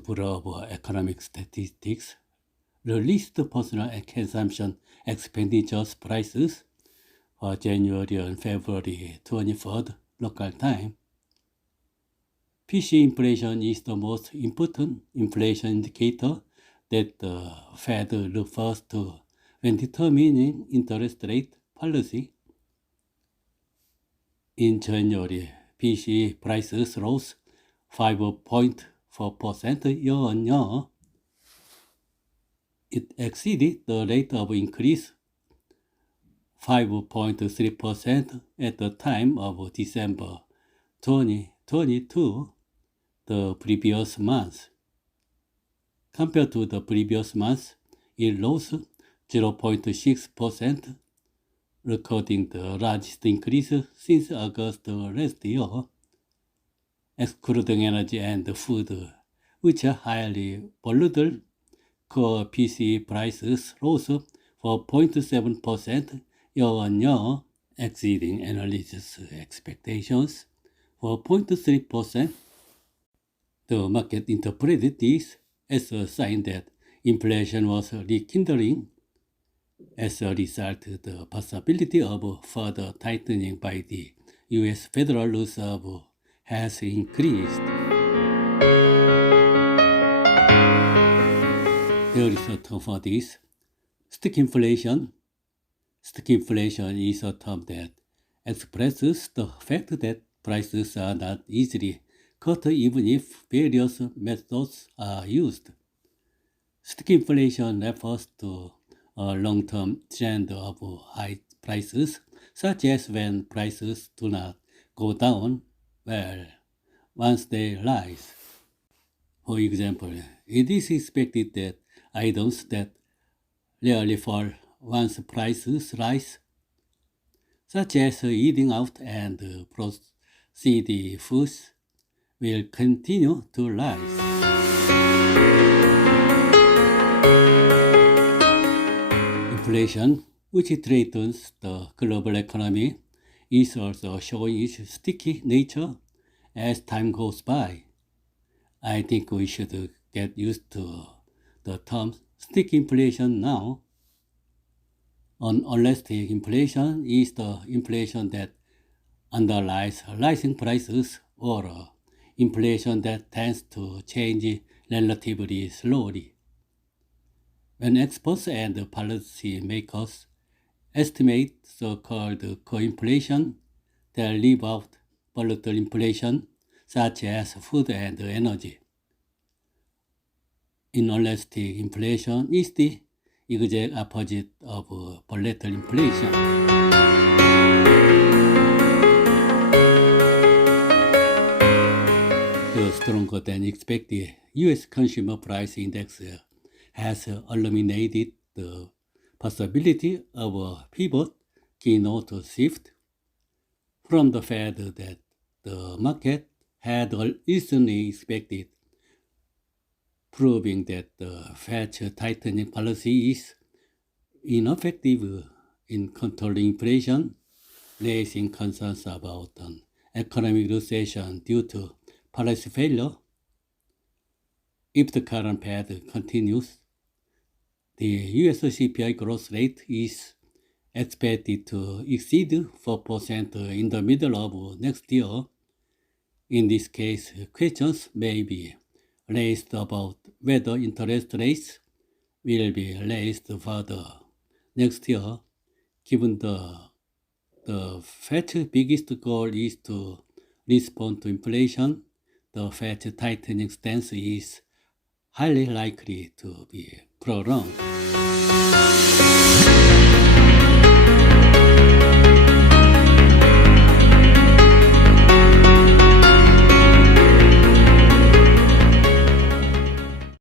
Bureau of Economic Statistics released personal consumption expenditures prices for January and February 23rd local time. PC inflation is the most important inflation indicator that the Fed refers to when determining interest rate policy. In January, PC prices rose 5.4% year-on-year. It exceeded the rate of increase 5.3% at the time of December 2022, the previous month. Compared to the previous month, it rose 0.6%, recording the largest increase since August last year. Excluding energy and food, which are highly volatile, core PC prices rose 4.7% year-on-year, exceeding analysts' expectations 4.3%. The market interpreted this as a sign that inflation was rekindling. As a result, the possibility of further tightening by the U.S. Federal Reserve has increased. There is a term for this: sticky inflation. Sticky inflation is a term that expresses the fact that prices are not easily cut even if various methods are used. Sticky inflation refers to a long-term trend of high prices, such as when prices do not go down well once they rise. For example, it is expected that items that rarely fall once prices rise, such as eating out and processed foods, will continue to rise. Inflation, which threatens the global economy, is also showing its sticky nature as time goes by. I think we should get used to the term sticky inflation now. Unelastic inflation is the inflation that underlies rising prices, or inflation that tends to change relatively slowly. When experts and policy makers estimate so-called core inflation, they leave out volatile inflation, such as food and energy. Inelastic inflation is the exact opposite of volatile inflation. The stronger than expected U.S. Consumer Price Index has eliminated the possibility of a pivot keynote shift from the Fed that the market had recently expected, proving that the Fed's tightening policy is ineffective in controlling inflation, raising concerns about an economic recession due to policy failure. If the current path continues, the U.S. CPI growth rate is expected to exceed 4% in the middle of next year. In this case, questions may be raised about whether interest rates will be raised further next year, given the Fed's biggest goal is to respond to inflation. The Fed's tightening stance is highly likely to be prolonged.